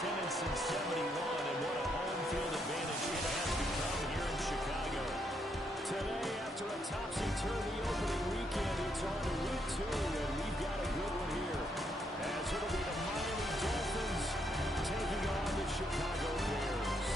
attendance since '71, and what a home field advantage it has become here in Chicago. Today, after a topsy-turvy opening weekend, it's on to week 2, and we've got a good one here, as it'll be the Miami Dolphins taking on the Chicago Bears.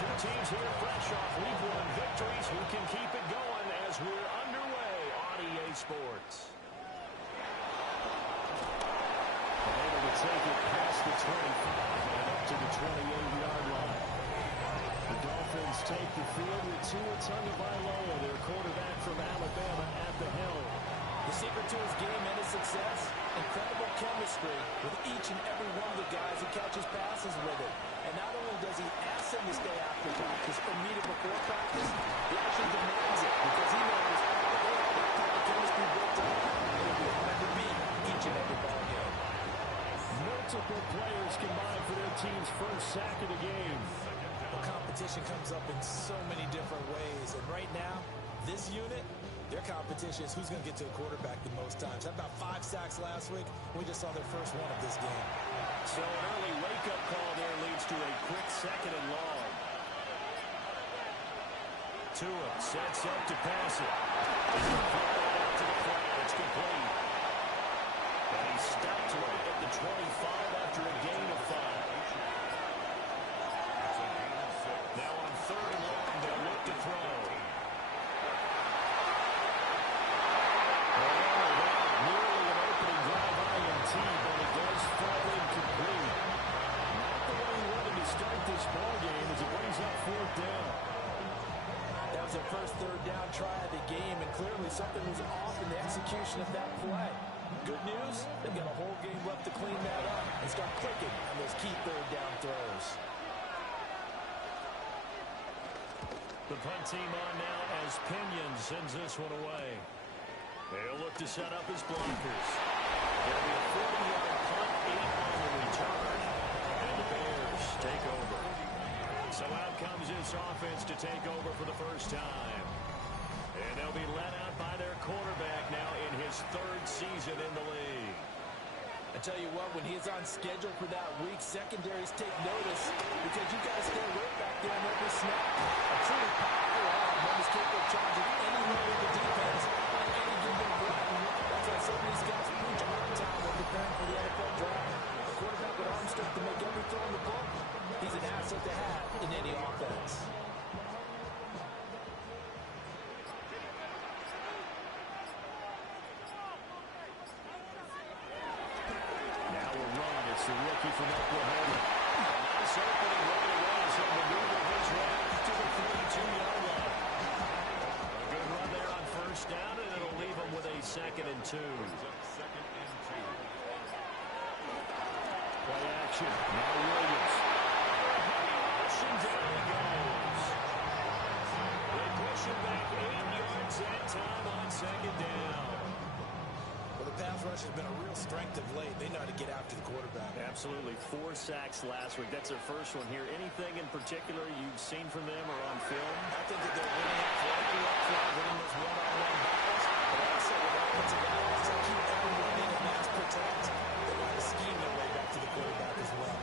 Two teams here fresh off week 1 victories who can keep it going as we're underway on EA Sports. Able to take it past the 25 and up to the 28-yard line. The Dolphins take the field with Tua Tagovailoa, their quarterback from Alabama, at the helm. The secret to his game and his success, incredible chemistry with each and every one of the guys who catches passes with it. And not only does he ask them to stay after practice or meet him before practice, he actually demands it because he knows that they have that kind of chemistry built up. It'll be hard to beat each and every ball game. Multiple players combined for their team's first sack of the game. The competition comes up in so many different ways. And right now, this unit, their competition is who's going to get to the quarterback the most times. Had about 5 sacks last week. We just saw their first one of this game. So an early wake-up call there leads to a quick 2nd and long. Tua sets up to pass it. He's going to fire it out to the flat. It's complete. And he stopped right at the 25 after a gain of 5. Now on 3rd and long, they'll look to throw. Nearly an opening drive INT, but it does fall incomplete. Not the way he wanted to start this ball game as it brings up 4th down. That was their first 3rd down try of the game, and clearly something was off in the execution of that play. Good news, they've got a whole game left to clean that up and start clicking on those key 3rd down throws. The punt team on now as Pinion sends this one away. They'll look to set up his blockers. It'll be a 40-yard punt, 8 on the return, and the Bears take over. So out comes this offense to take over for the first time. And they'll be led out by their quarterback now in his 3rd season in the league. I tell you what, when he's on schedule for that week, secondaries take notice because you guys stay right back there on every snap. A truly powerful arm, one is capable of charging any member of the defense on any given play. That's why some of these guys preach hard time when preparing for the NFL draft. A quarterback with arm strength to make every throw in the book, he's an asset to have in any offense. It's the rookie from Oklahoma. Nice opening right away as he'll maneuver his way to the 42-yard line. A good run there on 1st down, and it'll leave him with a 2nd and 2. Play action. Now Williams. Pushing down he goes. They push him back 8 yards that time on 2nd down. Well, the pass rush has been a real strength of late. They know how to get after the quarterback. Absolutely. 4 sacks last week. That's their first one here. Anything in particular you've seen from them or on film? I think that they're winning athletically up front, winning those one-on-one battles, but also with offensive guys to keep everyone in and max protect. They know how to scheme their way back to the quarterback as well.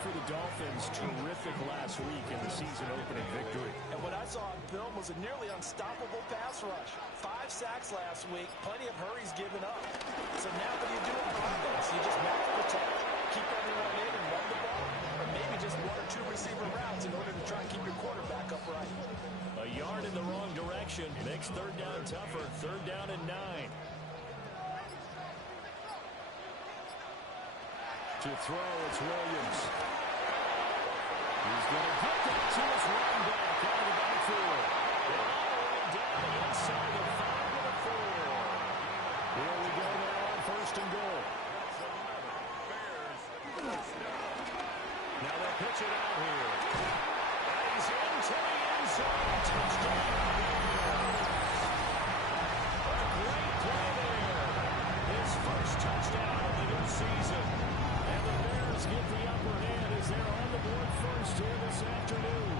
For the Dolphins, terrific last week in the season opening victory. And what I saw on film was a nearly unstoppable pass rush. 5 sacks last week, plenty of hurries given up. So now what do you do on offense? You just max protect, keep everyone in and run the ball, or maybe just 1 or 2 receivers third down tougher. Third down and 9. To throw, it's Williams. He's going to get that to his running back out of the backfield. And all the way down inside the 5 to the 4. Here we go now on first and goal. Now they'll pitch it out here. And he's into the end zone. Touchdown. A great play there. His first touchdown of the new season. And the Bears get the upper hand as they're on the board first here this afternoon.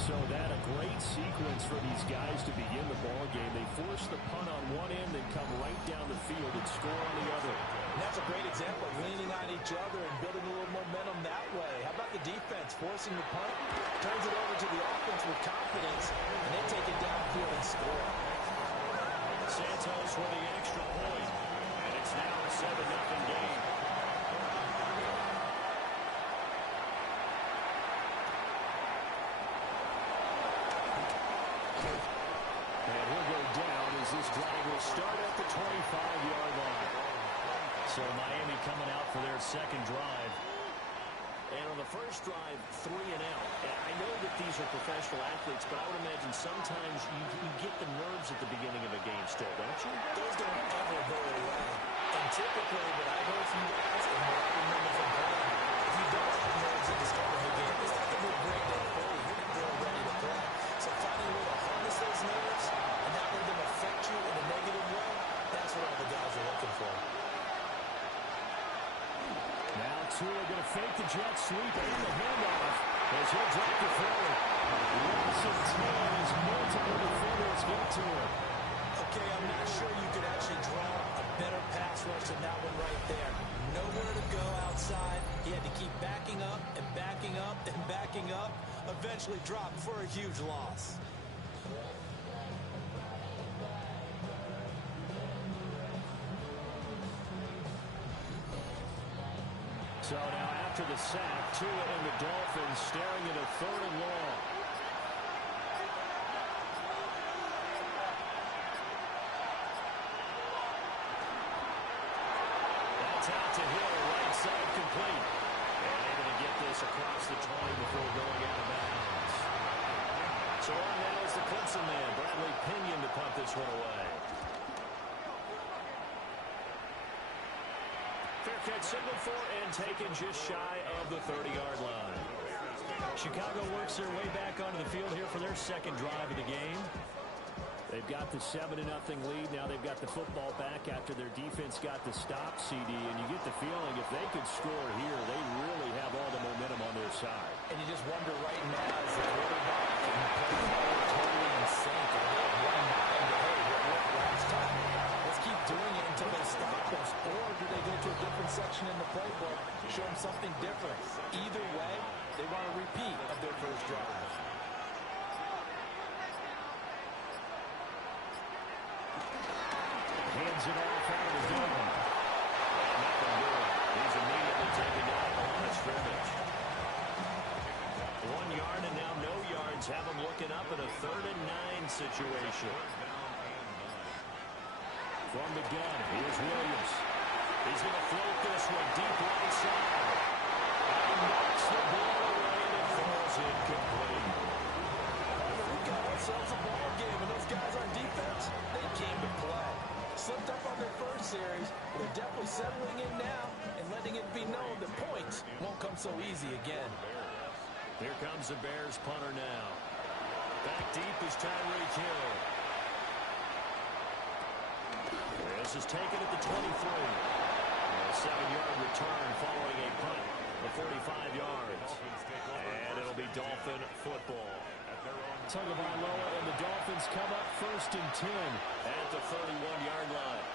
So that a great sequence for these guys to begin the ball game. They force the punt on one end and come right down the field and score on the other. And that's a great example of leaning on each other and building a little momentum that way. How about the defense forcing the punt, turns it over to the offense with confidence, and they take it downfield and score. Santos with the extra point, and it's now a 7-0 game. And he'll go down as this drive will start at the 25-yard line. So Miami coming out for their second drive. And on the first drive, 3 and out. And I know that these are professional athletes, but I would imagine sometimes you get the nerves at the beginning of a game still, don't you? Those don't ever go away. And typically, what I've heard from guys and what I remember from playing, if you don't have nerves at the start of a game, it's not going to be a great day for you. You're not ready to play. So finding a way to harness those nerves and not let them affect you in a negative way, that's what all the guys are looking for. Now Tua going to fake the jet sweep and the handoff as he'll drop the throw. Loss of 10 as multiple defenders get to him. Okay, I'm not sure you could actually draw a better pass rush than that one right there. Nowhere to go outside. He had to keep backing up and backing up and backing up. Eventually dropped for a huge loss. So now after the sack, Tua and the Dolphins staring at a 3rd and long. That's out to Hill, right side complete. And able to get this across the 20 before going out of bounds. So on now is the Clemson man, Bradley Pinion, to punt this one away. Fair catch signaled for and taken just shy of the 30-yard line. Chicago works their way back onto the field here for their second drive of the game. They've got the 7-0 lead. Now they've got the football back after their defense got the stop, CD. And you get the feeling if they could score here, they really have all the momentum on their side. And you just wonder right now as the quarterback and the play totally in sync. Or they have one mind to, hey, what worked last time? Let's keep doing it until they stop us. Or do they go to a different section in the playbook, show them something different? Either way, they want a repeat of their first drive. Hands it off out of the gun. Nothing good. He's immediately taken down the line of scrimmage. 1 yard and now no yards. Have him looking up at a 3rd and 9 situation. From the gun, here's Williams. He's going to float this one deep right side. And knocks the ball away and it falls incomplete. We've got ourselves a ball game, and those guys on defense, they came to play. Slipped up on their first series. They're definitely settling in now and letting it be known that points won't come so easy again. Here comes the Bears punter now. Back deep is Tyreek Hill. This is taken at the 23. A 7-yard return following a punt of 45 yards. And it'll be Dolphin football. Tagovailoa and the Dolphins come up 1st and 10 at the 31-yard line.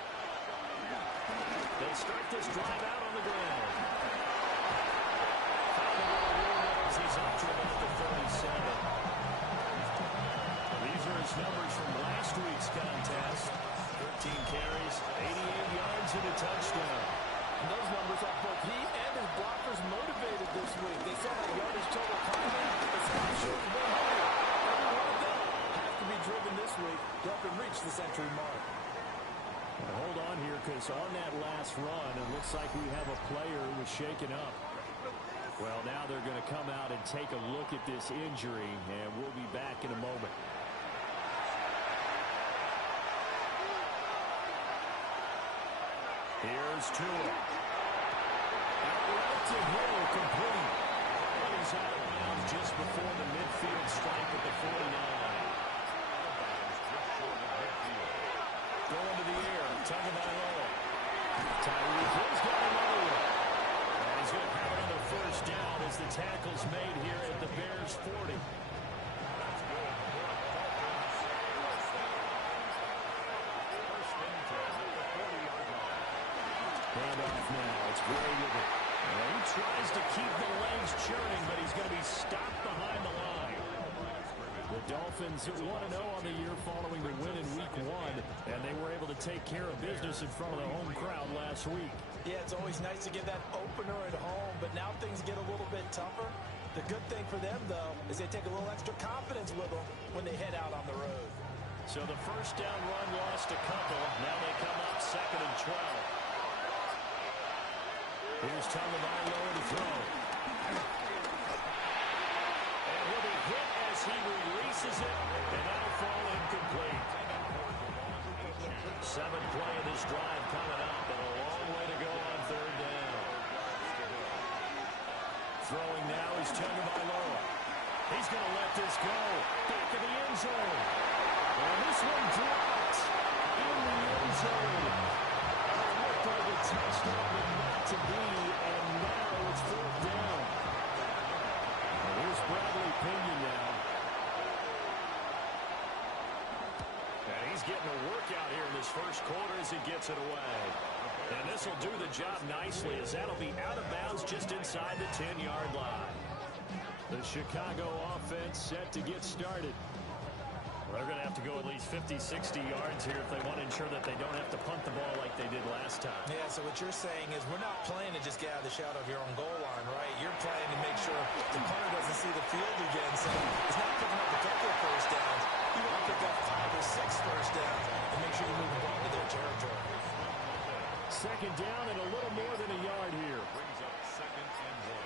They start this drive out on the ground. Found a little room as he's up to about the 37. These are his numbers from last week's contest. 13 carries, 88 yards, and a touchdown. And those numbers are both he and his blockers motivated this week. They saw that yardage total climbing. The stop short 100. Every one of them has to be driven this offense on that last run. It looks like we have a player who was shaken up. Well, now they're going to come out and take a look at this injury, and we'll be back in a moment. Here's Tua. Out to Hill, complete. But he's out of bounds just before the midfield stripe at the 49. Going to the air, Tagovailoa. Tyreek Hill's got another one. And he's going to have another first down as the tackle's made here at the Bears 40. Handoff now. It's Gray with it. And he tries to keep the legs churning, but he's going to be stopped behind the line. The Dolphins 1-0 on the year following the win in Week 1, and they were able to take care of business in front of the home crowd last week. Yeah, it's always nice to get that opener at home, but now things get a little bit tougher. The good thing for them, though, is they take a little extra confidence with them when they head out on the road. So the first down run lost a couple. Now they come up 2nd and 12. Here's Tagovailoa to throw. And he'll be hit as he releases it, and that'll fall incomplete. 7th play of this drive coming up, and a long way to go on 3rd down. Throwing now is Tagovailoa. He's going to let this go. Back of the end zone. And this one dropped in the end zone. It looked like a touchdown, but not to be, and now it's 4th down. And here's Bradley Pinion now. And he's getting a workout here in this first quarter as he gets it away. And this will do the job nicely, as that'll be out of bounds just inside the 10-yard line. The Chicago offense set to get started. Well, they're going to have to go at least 50, 60 yards here if they want to ensure that they don't have to punt the ball like they did last time. Yeah, so what you're saying is we're not playing to just get out of the shadow of your own goal line, right? You're playing to make sure the punter doesn't see the field again. So it's not picking up a couple of first downs. You want to pick up 5 or 6 first downs and make sure you move the ball into their territory. 2nd down and a little more than a yard here. Brings up 2nd and 1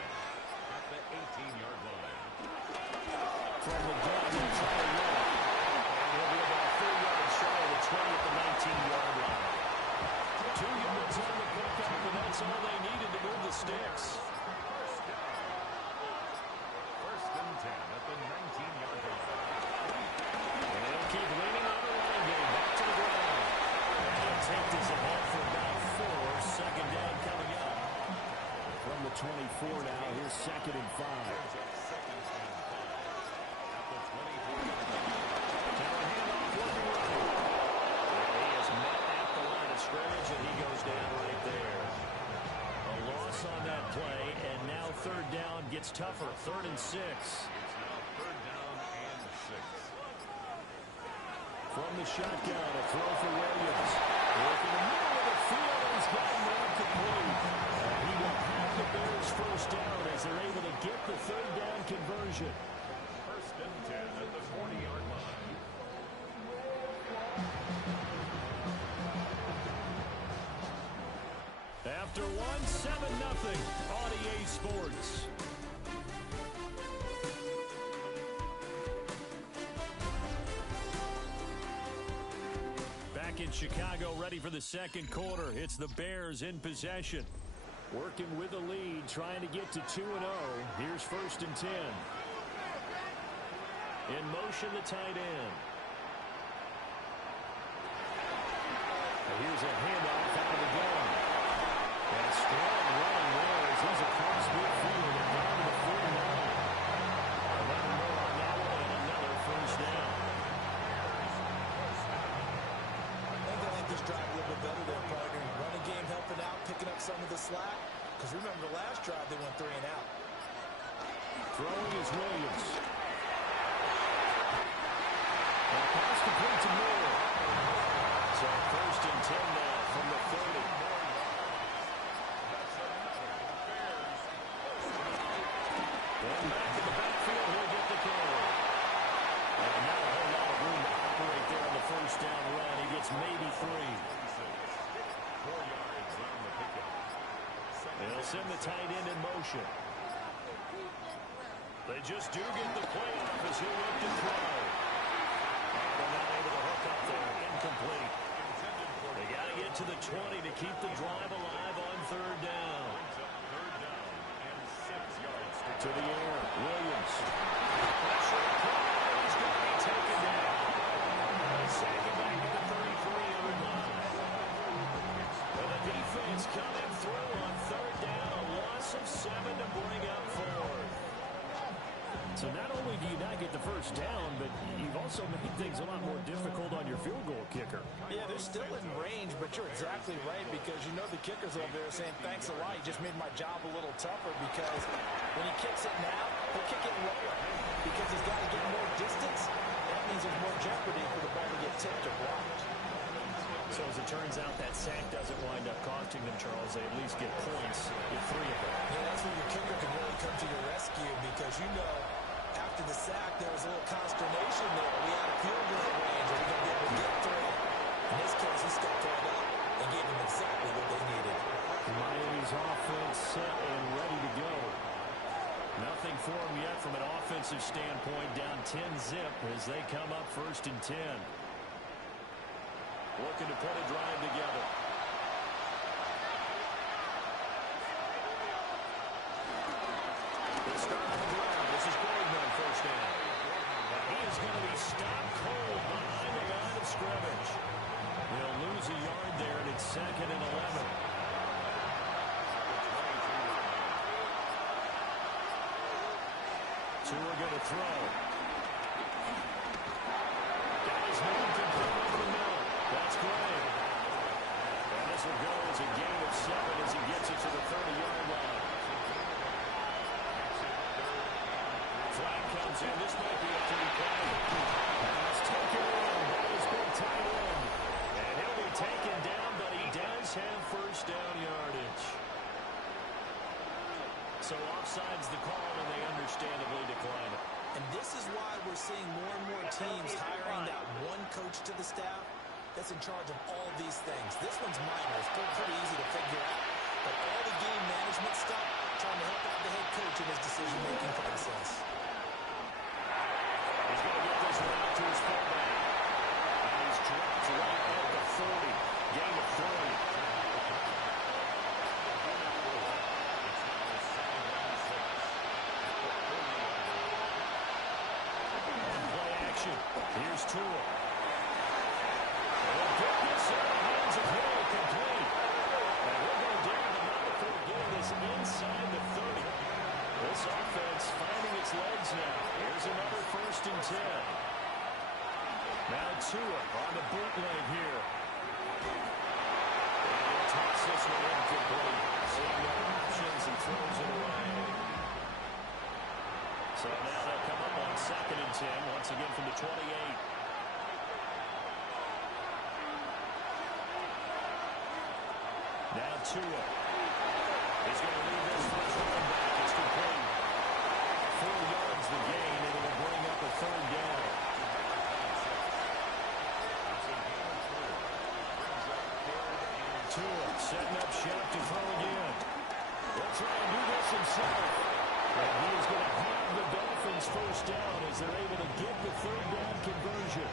at the 18-yard line. From the gun, he'll try to run. And he'll be about 3 yards shy of the 20 at the 19-yard line. 2 yards on the pickup, and that's all they needed to move the sticks. First and 10 at the 19-yard line. And he'll keep leaning on the running game. Back to the ground. And he'll take this ahead for about 4. 2nd down coming up. From the 24 now, here's 2nd and 5. Scrimmage, and he goes down right there. A loss on that play, and now 3rd down gets tougher. 3rd and 6. It's now 3rd down and 6. From the shotgun, a throw for Williams. Look in the middle of the field, and he's got one complete. He will have the Bears first down as they're able to get the 3rd down conversion. 1st and 10 at the 40-yard line. After 7-0 on EA Sports. Back in Chicago, ready for the 2nd quarter. It's the Bears in possession. Working with the lead, trying to get to 2-0. Here's 1st and 10. In motion, the tight end. And here's a handoff out of the gun. And strong running there as he's across midfield and down to the 49. 11 more on that one and another first down. I think they like this drive a little bit better there, partner. Running game helping out, picking up some of the slack. Because remember, the last drive they went 3 and out. Throwing is Williams. And pass complete to Moore. So 1st and 10 now from the 30. Going back to the backfield, he'll get the carry. And not a whole lot of room to operate there on the first down run. He gets maybe 3. 4 yards. They'll send the tight end in motion. They just do get the play off as he'll look to throw. They're not able to hook up there. Incomplete. They got to get to the 20 to keep the drive alive on third down. To the air, Williams. Pressure applied. He's going to be taken down. They save it back at the 33-yard line. Well, the defense coming through on third down. A loss of 7 to bring up fourth. So not only do you not get the first down, but you've also made things a lot more difficult on your field goal kicker. Yeah, they're still in range, but you're exactly right because you know the kicker's over there saying, thanks a lot, you just made my job a little tougher because when he kicks it now, he'll kick it lower because he's got to get more distance. That means there's more jeopardy for the ball to get tipped or blocked. So as it turns out, that sack doesn't wind up costing them, Charles. They at least get points with 3 of them. Yeah, that's when your kicker can really come to your rescue because you know after the sack, there was a little consternation there. We had a field goal range. Are we going to be able to get through it? In this case, he stepped right up and gave them exactly what they needed. Miami's offense set and ready to go. Nothing for them yet from an offensive standpoint. Down 10-zip as they come up 1st and 10. Looking to put a drive together. They start on the ground. This is Gordon on first down. And he is going to be stopped cold behind the line of scrimmage. They'll lose a yard there, and it's 2nd and 11. Two are going to throw. Got his hand complete over the middle. That's great. And this will go as a gain of 7 as he gets it to the 30-yard line. Flag comes in. This might be a 3-play. Pass taken in by his big tight end. And he'll be taken down, but he does have first down yardage. So offside's the call, and they understandably decline it. And this is why we're seeing more and more teams hiring that one coach to the staff that's in charge of all these things. This one's minor. It's still pretty easy to figure out. But all the game management stuff, trying to help out the head coach in his decision-making process. He's going to get this one out to his fullback. And he's dropped right at the 40. Gain of 3. Here's Tua. Oh, goodness, in the hands of Hill, complete. And we'll go down to number 4, getting this inside the 30. This offense finding its legs now. Here's another 1st and 10. Now Tua on the bootleg here. And he'll toss this one incomplete. Seeing no options and throws it away. So now they'll come up on 2nd and 10, once again from the 28. Now Tua. He's going to leave this for his running back. It's complete. 4 yards the gain, and it will bring up a 3rd down. Tua setting up shop to throw again. He'll try and do this himself. And he is going to have the Dolphins first down as they're able to get the 3rd down conversion.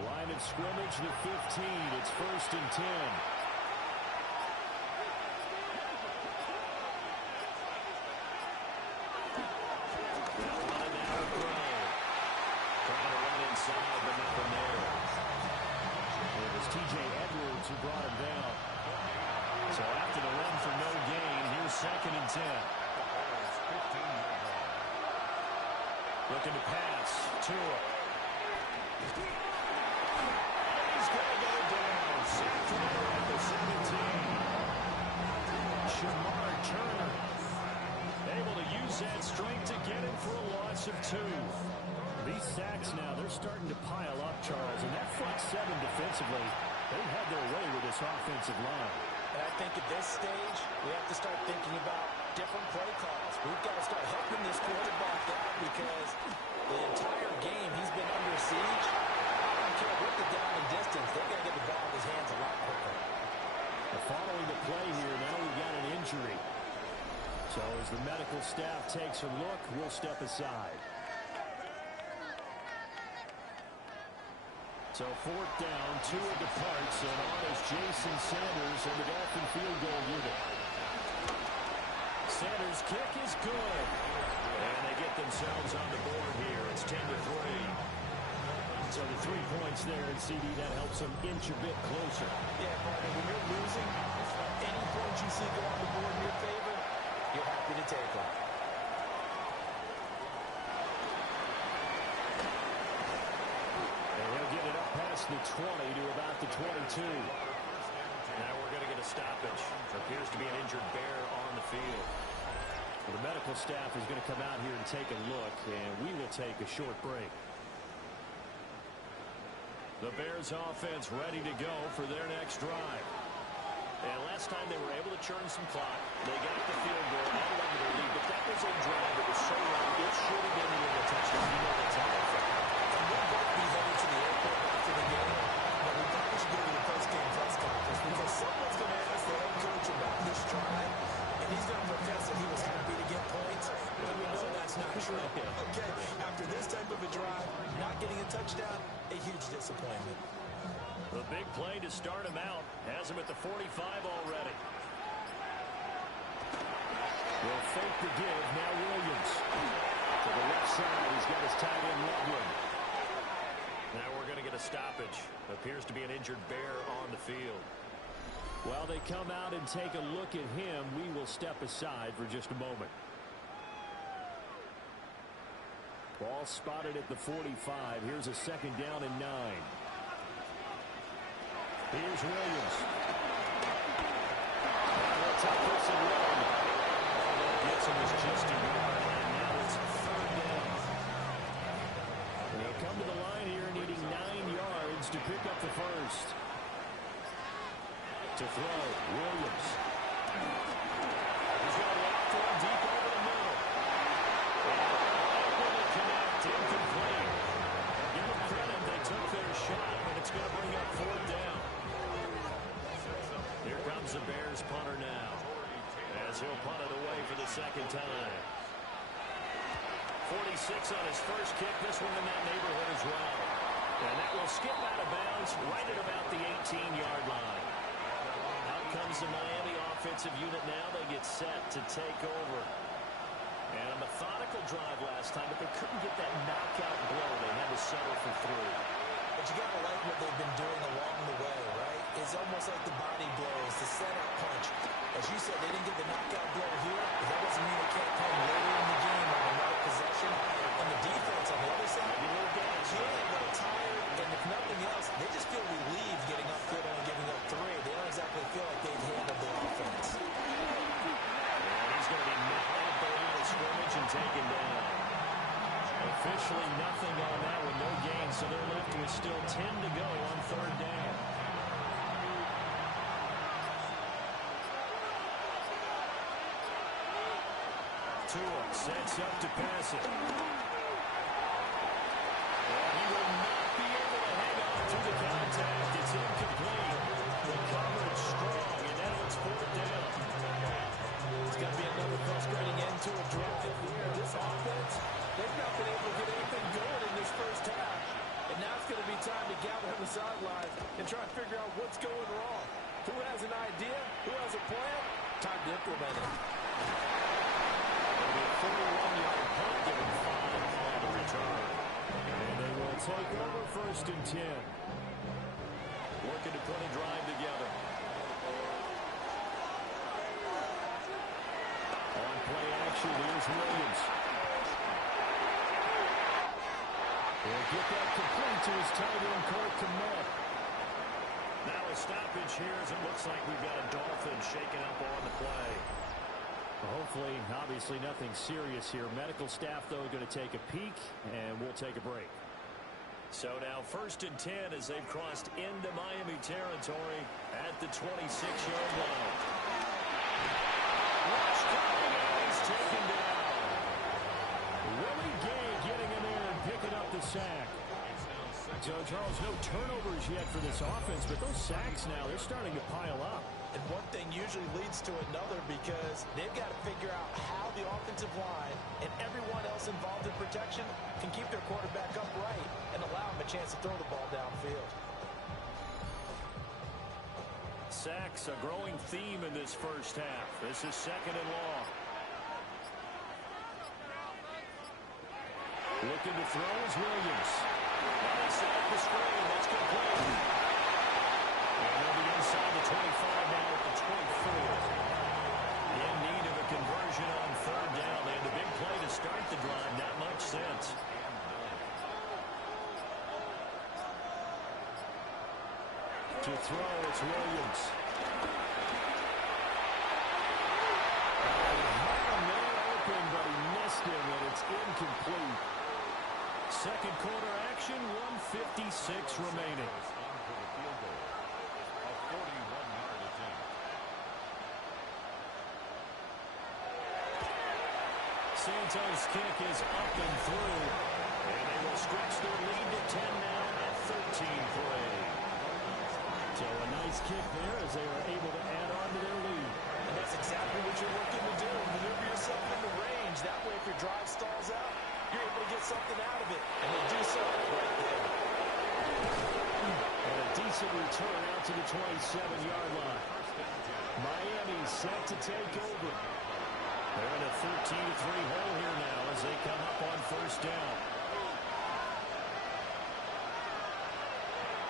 Line of scrimmage, the 15. It's 1st and 10. Who brought him down. So after the run for no gain, here's 2nd and 10. Looking to pass. Tua. He's going to go down. Sacked right at the 17. Shamar Turner able to use that strength to get him for a loss of 2. These sacks now, they're starting to pile up, Charles. And that front 7 defensively, they had their way with this offensive line. And I think at this stage, we have to start thinking about different play calls. We've got to start helping this quarterback out because the entire game he's been under siege. I don't care what the down and distance. They've got to get the ball in his hands a lot quicker. Following the play here, now we've got an injury. So as the medical staff takes a look, we'll step aside. So fourth down, Tua departs, and on is Jason Sanders and the Dolphin field goal unit. Sanders' kick is good. And they get themselves on the board here. It's 10-3. So the 3 points there, and CD, that helps them inch a bit closer. Yeah, partner, when you're losing, any points you see go on the board in your favor, you're happy to take them. And he'll get it up past the 20 to about the 22. Now we're going to get a stoppage. There appears to be an injured bear on the field. Well, the medical staff is going to come out here and take a look, and we will take a short break. The Bears offense ready to go for their next drive. And last time they were able to churn some clock. They got the field goal and under their lead, but that was a drive that was so long it should have been the touchdown. You know that's how they felt. And we'll both be headed to the airport after the game, but we probably should go to the post-game press conference because someone's going to ask the head coach about this drive, and he's going to profess that he was happy to get points, but we know that's not true. Okay, after this type of a drive, not getting a touchdown, a huge disappointment. The big play to start him out has him at the 45 already. Will fake the give. Now Williams. To the left side, he's got his tight end Loveland. Now we're going to get a stoppage. Appears to be an injured bear on the field. While they come out and take a look at him, we will step aside for just a moment. Ball spotted at the 45. Here's a second down and 9. Here's Williams. Let's have this and run. All that gets him is just a yard, and now it's third down. They'll come to the line here needing 9 yards to pick up the first. To throw, Williams. He's got a lot for him deep over the middle. And will connect, incomplete. Give them credit, they took their shot, but it's going to bring up fourth down. Here comes the Bears punter now, as he'll punt it away for the second time. 46 on his first kick, this one in that neighborhood as well. And that will skip out of bounds right at about the 18-yard line. Out comes the Miami offensive unit now. They get set to take over. And a methodical drive last time, but they couldn't get that knockout blow. They had to settle for 3. But you got to like what they've been doing along the way, right? It's almost like the body blows, the setup punch. As you said, they didn't get the knockout blow here, but that doesn't mean it can't come later in the game on the right possession. And the defense on the other side, maybe a little gas, a little tired, and if nothing else, they just feel relieved getting upfield and giving up 3. They don't exactly feel like they've handled the offense. And he's going to be met at the line of scrimmage and taken down. Officially nothing on that one, no gain, so they're left with still 10 to go on third down. Tua sets up to pass it. And he will not be able to hang on to the contact. It's incomplete. The coverage strong, and now it's fourth down. It's got to be another frustrating end to a drive here. This offense, they've not been able to get anything going in this first half. And now it's going to be time to gather on the sidelines and try and figure out what's going wrong. Who has an idea? Who has a plan? Time to implement it. It'll be a 41-yard punt, giving 5 on the return. And they will take over first and 10. Looking to put a drive together. On play action, here's Williams. He'll get that complete to his tight end, Cole Kmet. Now a stoppage here as it looks like we've got a Dolphin shaken up on the play. Hopefully, obviously nothing serious here. Medical staff, though, going to take a peek, and we'll take a break. So now first and 10 as they've crossed into Miami territory at the 26-yard line. Rush coming the sack. So, Charles, no turnovers yet for this offense, but those sacks now, they're starting to pile up. And one thing usually leads to another because they've got to figure out how the offensive line and everyone else involved in protection can keep their quarterback upright and allow him a chance to throw the ball downfield. Sacks, a growing theme in this first half. This is second and long. Looking to throw is Williams. And they set up the screen. That's complete. And they'll be inside the 25 now at the 24. In need of a conversion on third down. They had the big play to start the drive. Not much sense. To throw, it's Williams. Had him there open, but he missed him, and it's incomplete. Second quarter action, 1:56 remaining. Santos' kick is up and through, and they will stretch their lead to 10 now at 13-3. So a nice kick there as they are able to add on to their lead. And that's exactly what you're looking to do. Maneuver yourself into range. That way, if your drive stalls out, you're able to get something out of it. And they do so right there. And a decent return out to the 27-yard line. Miami set to take over. They're in a 13-3 hole here now as they come up on first down.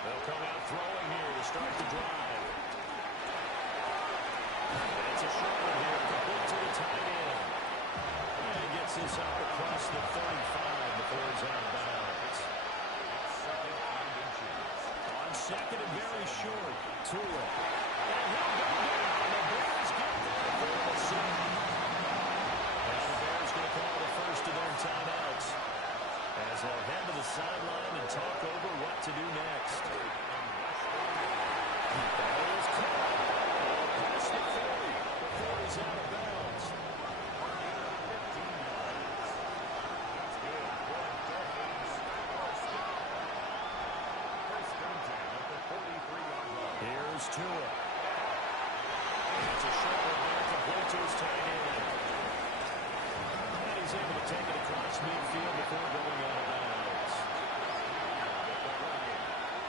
They'll come out throwing here to start the drive. And it's a short one here, complete to the tight end. And gets this up across the 35 before he's out of bounds. On second and very short. To it. And he'll go down. The Bears get there for the second. And the Bears going to call the first of their timeouts as they'll head to the sideline and talk over what to do next. Ball is caught. Past the 30 before he's out of bounds. Here's Tua. And it's a short one there, complete to his tight end. And he's able to take it across midfield before going out of bounds.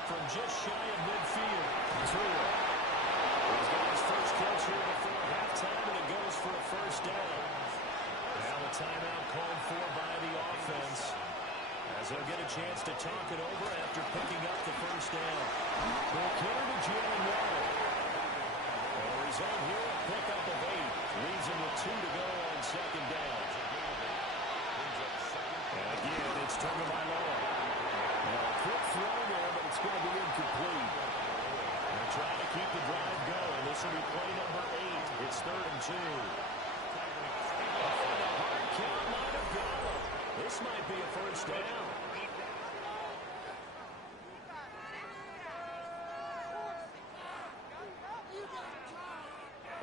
From just shy of midfield, Tua. He's got his first catch here before halftime, and it goes for a first down. Now a timeout called for by the offense, as they'll get a chance to talk it over after picking up the first down. They'll carry to Jalen Waddle. And the result here, a pickup of 8. Leaves him with 2 to go on second down. And again, it's Tagovailoa. Now, a quick throw there, but it's going to be incomplete. They're trying to keep the drive going. This will be play number 8. It's 3rd and 2. Oh, the hard count might have got him. This might be a first down.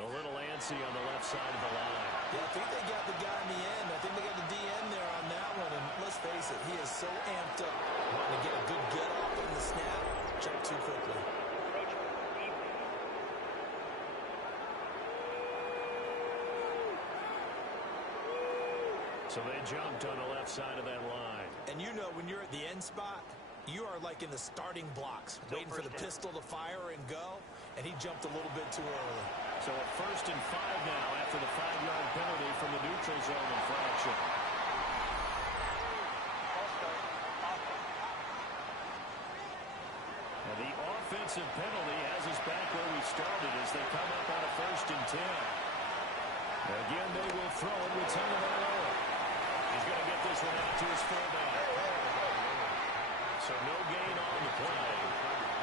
A little antsy on the left side of the line. Yeah, I think they got the guy in the end. I think they got the DN there on that one. And let's face it, he is so amped up. Wanting to get a good get off on the snap. Check too quickly. So they jumped on the left side of that line. And you know when you're at the end spot, you are like in the starting blocks, waiting for the pistol to fire and go, and he jumped a little bit too early. So a 1st and 5 now after the 5-yard penalty from the neutral zone infraction. And the offensive penalty has us back where we started as they come up on a 1st and 10. Again, they will throw it with Tagovailoa. He's going to get this one out to his fullback. So no gain on the play,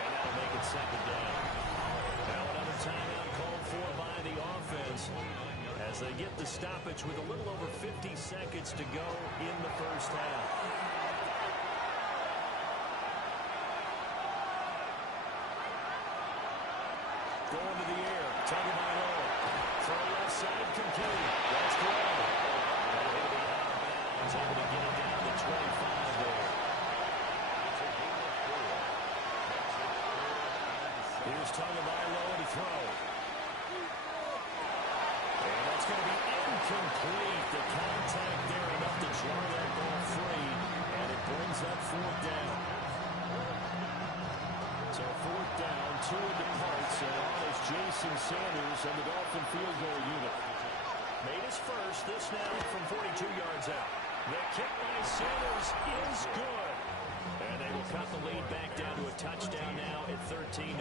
and that'll make it second down. Now another timeout called for by the offense as they get the stoppage with a little over 50 seconds to go in the first half. Going to the air, Tagovailoa. Throw left side, complete. That's good. And he'll be out of bounds, able to get it down to 25 there. Here's Tagovailoa to throw. And that's going to be incomplete. The contact there enough to jar that ball free. And it brings up fourth down. So fourth down, 2 into parts. And on is Jason Sanders and the Dolphin field goal unit. Made his first. This now from 42 yards out. The kick by Sanders is good. And they will cut the lead back down to a touchdown now at 13-6.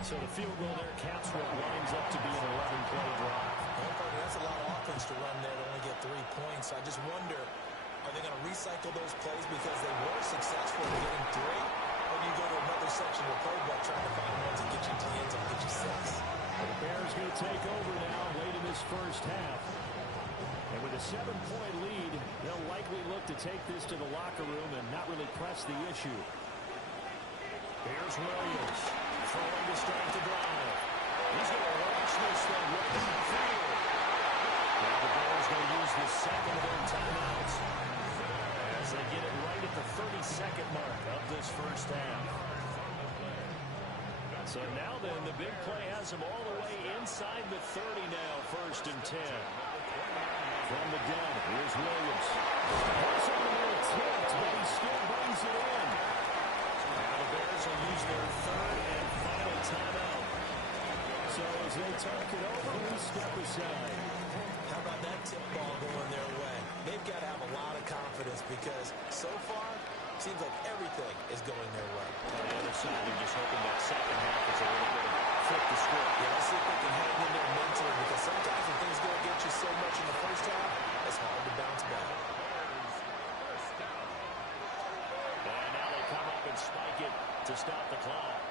So the field goal there caps what winds up to be an 11-play drive. That's a lot of offense to run there to only get 3 points. I just wonder, are they going to recycle those plays because they were successful in getting 3? Or do you go to another section of the playbook trying to find ones that get you to the end zone, get you 6? The Bears going to take over now late in this first half. And with a 7-point lead, they'll likely look to take this to the locker room and not really press the issue. Here's Williams throwing to start the drive. He's going to launch this thing right in the field. Now the Bears going to use the second of their timeouts as they get it right at the 32nd mark of this first half. So now then, the big play has him all the way inside the 30 now, 1st and 10. From the gun, here's Williams. That's a little tipped, but he still brings it in. Now the Bears will use their 3rd and final timeout. So as they talk it over, we step aside. How about that tip ball going their way? They've got to have a lot of confidence because so far, it seems like everything is going their way. On the other side, they're just hoping that second half is a little bit of flip the script. Yeah, let's see if they can hang in there mentally because sometimes when things go against you so much in the first half, it's hard to bounce back. And now they come up and spike it to stop the clock.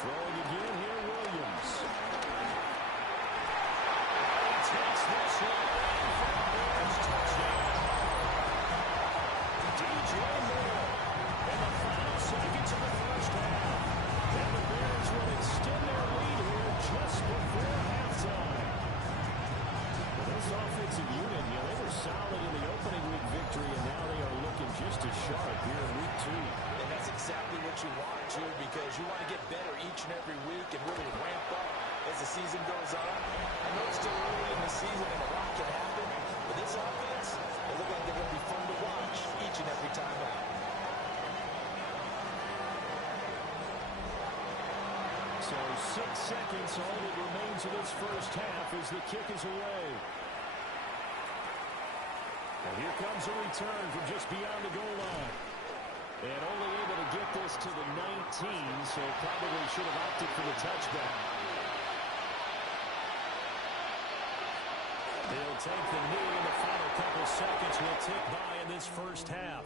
Throwing again here, Williams. He takes this one for a Bears touchdown. DJ Moore in the final seconds of the first half. And the Bears will extend their lead here just before halftime. Well, this offensive unit, they were solid in the opening week victory, and now they are looking just as sharp here in week 2. And that's exactly what you want, too, because you want to get better each and every week and really ramp up as the season goes on. I know it's still early in the season and a lot can happen, but this offense, they look like they're going to be fun to watch each and every time out. So 6 seconds, all that remains of this first half as the kick is away. And here comes a return from just beyond the goal line. And only able to get this to the 19, so probably should have opted for the touchback. They'll take the knee in the final couple seconds. Will tick by in this first half.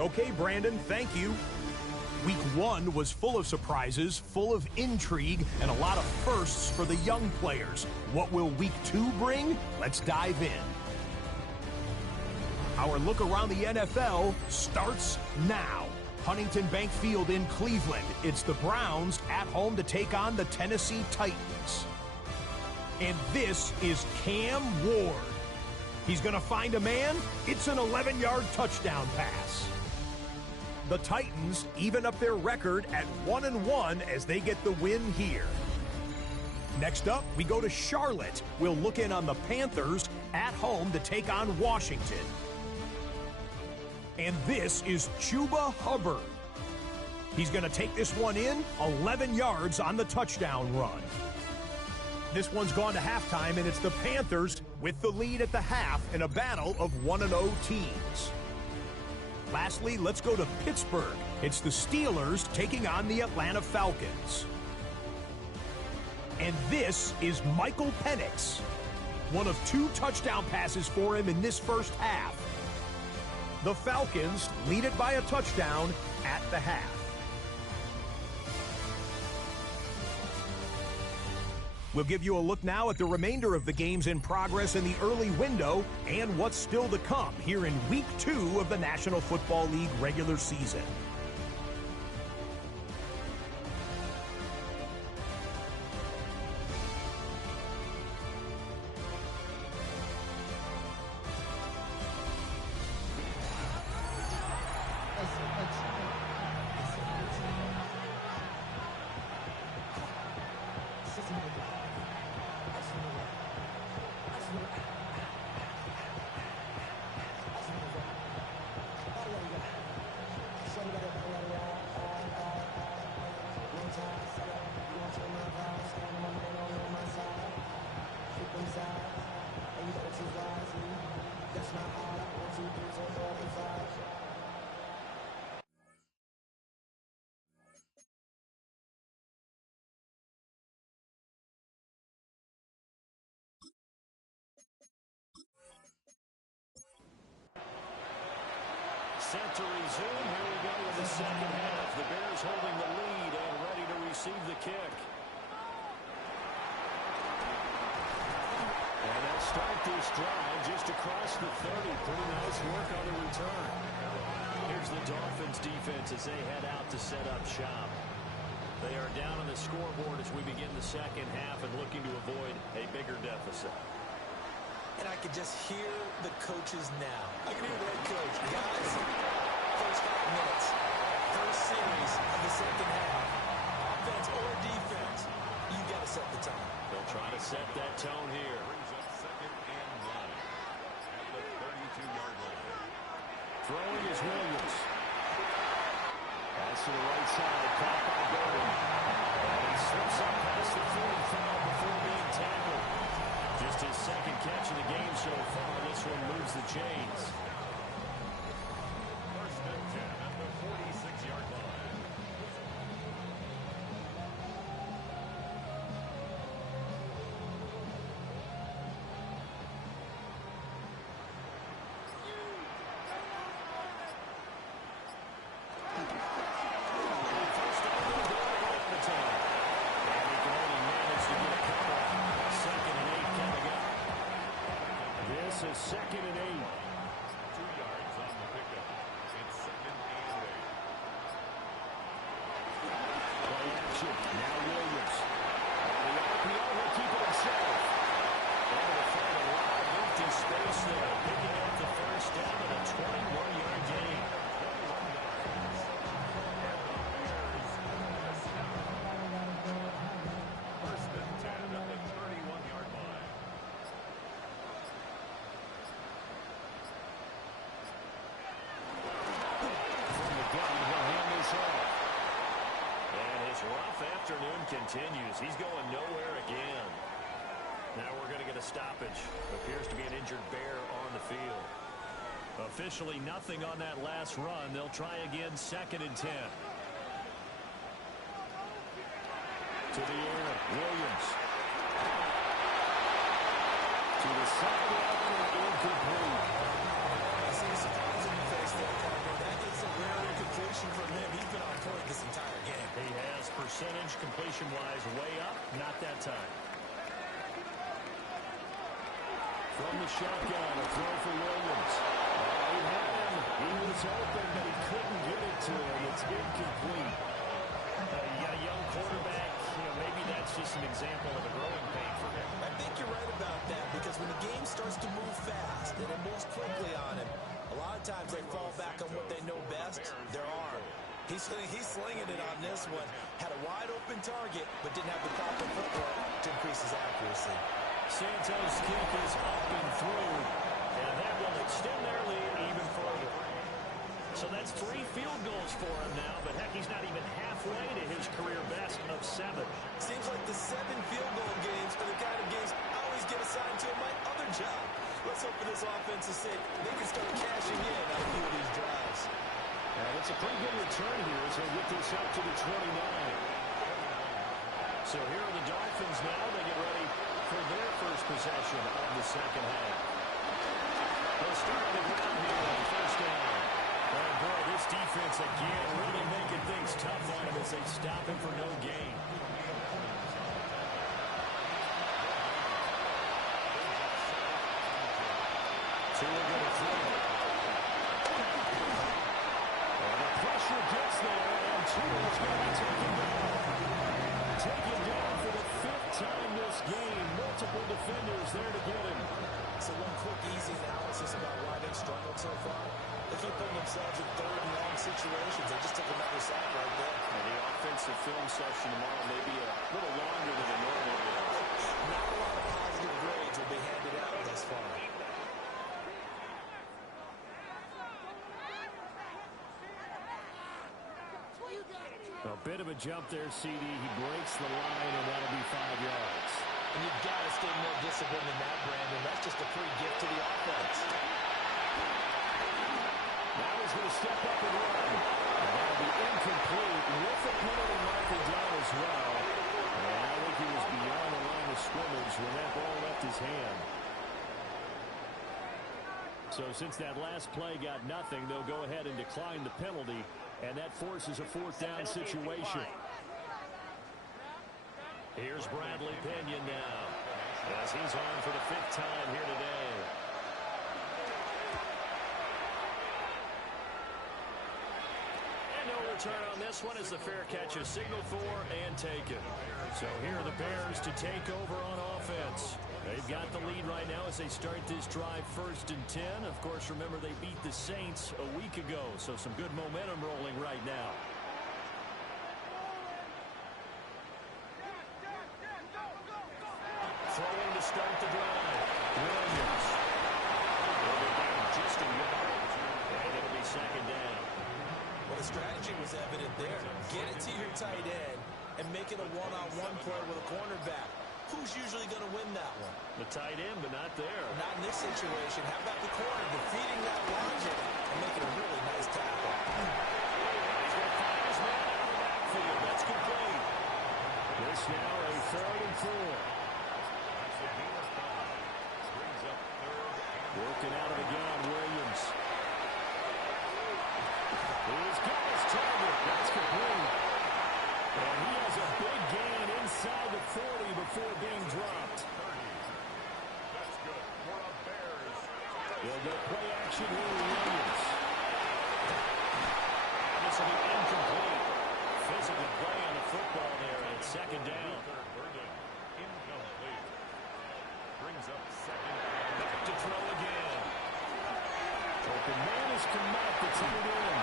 Okay, Brandon, thank you. Week 1 was full of surprises, full of intrigue, and a lot of firsts for the young players. What will Week 2 bring? Let's dive in. Our look around the NFL starts now. Huntington Bank Field in Cleveland. It's the Browns at home to take on the Tennessee Titans. And this is Cam Ward. He's going to find a man. It's an 11-yard touchdown pass. The Titans even up their record at 1-1 as they get the win here. Next up, we go to Charlotte. We'll look in on the Panthers at home to take on Washington. And this is Chuba Hubbard. He's going to take this one in, 11 yards on the touchdown run. This one's gone to halftime, and it's the Panthers with the lead at the half in a battle of 1-0 teams. Lastly, let's go to Pittsburgh. It's the Steelers taking on the Atlanta Falcons. And this is Michael Penix. One of 2 touchdown passes for him in this first half. The Falcons lead it by a touchdown at the half. We'll give you a look now at the remainder of the games in progress in the early window and what's still to come here in Week 2 of the National Football League regular season. Set to resume. Here we go with the second half. The Bears holding the lead and ready to receive the kick. And they'll start this drive just across the 30. Pretty nice work on the return. Here's the Dolphins defense as they head out to set up shop. They are down on the scoreboard as we begin the second half and looking to avoid a bigger deficit. And I can just hear the coaches now. I can hear the head coach. Guys, first 5 minutes, first series of the second half, offense or defense, you got to set the tone. They'll try to set that tone here. Brings up 2nd and 1 at the 32-yard line. Throwing is Williams. Pass to the right side, caught by Gordon. And he slips up past the 45 before being tackled. Just his second catch of the game so far. This one moves the chains. 1st and 10 at the 46-yard line. First down, they're going around the time. And he can only manage to get a couple. 2nd and 8 coming up. This is 2nd and 8. 2 yards on the pickup. It's 2nd and 8. Play action. Now Williams. The RPO will keep it himself. Able to find a lot of empty space there. Picking up the first down and a 21-yard gain. 1st and 10 at the 31-yard line. From the gun, he'll hand this off. And his rough afternoon continues. He's going nowhere again. Now we're going to get a stoppage. Appears to be an injured Bear on the field. Officially nothing on that last run. They'll try again, 2nd and 10. To the air, Williams. To the sideline and incomplete. I see the surprise in your face there, partner. That is a rare incompletion from him. He's been on point this entire game. He has percentage completion-wise way up. Not that time. From the shotgun, a throw for Williams. He had him. He was open, but he couldn't get it to him. It's incomplete. You got a young quarterback. Maybe that's just an example of a growing pain for him. I think you're right about that because when the game starts to move fast and it moves quickly on him, a lot of times they fall back on what they know best, their arm. He's slinging it on this one. Had a wide open target, but didn't have the proper footwork to increase his accuracy. Santos' kick is up and through, and that will extend their lead even further. So that's 3 field goals for him now, but heck, he's not even halfway to his career best of 7. Seems like the 7 field goal games are the kind of games I always get assigned to in my other job. Let's hope for this offensive sake they can start cashing in on a few of these drives. And it's a pretty good return here as they get this up to the 29. So here are the Dolphins now. They get ready for their first possession of the second half. They'll start on the ground here on first down. And boy, this defense again really making things tough on him as they stop him for no gain. So we're going to throw. And the pressure gets there, and Tua is going to be taken down. Taken down for the 5th time this game. Multiple defenders there to get him. So one quick, easy analysis about why they've struggled so far. They keep putting themselves in 3rd and long situations. They just took another sack right there. And the offensive film session tomorrow may be a little longer than it normally thus far. A bit of a jump there, CD. He breaks the line, and that'll be 5 yards. And you've got to stay more disciplined than that, Brandon. That's just a free gift to the offense. Now he's going to step up and run. And that'll be incomplete with the penalty marker down as well. And I think he was beyond the line of scrimmage when that ball left his hand. So since that last play got nothing, they'll go ahead and decline the penalty. And that forces a 4th down situation. Here's Bradley Pinion now, as he's on for the 5th time here today. And no return on this one as the fair catch is signaled for and taken. So here are the Bears to take over on offense. They've got the lead right now as they start this drive 1st and 10. Of course, remember they beat the Saints a week ago, so some good momentum rolling right now. Throwing to start the drive. Williams. Just a yard. And it'll be 2nd down. Well, the strategy was evident there. Get it to your tight end and make it a one-on-one play with a cornerback. Who's usually going to win that one? The tight end, but not there. Not in this situation. How about the corner defeating that logic and making a really nice tackle? He's going to find his man out of the backfield. That's complete. This now a 3rd and 4. Working out of the gun, Williams. He's got his target. That's complete. And he has a big gain inside the 40 before being dropped. That's good for the Bears. They'll go play action here with Williams. This will be incomplete. Physical play on the football there, and it's 2nd down. Incomplete. Brings up 2nd. Back to throw again. Open man has come back to take it in.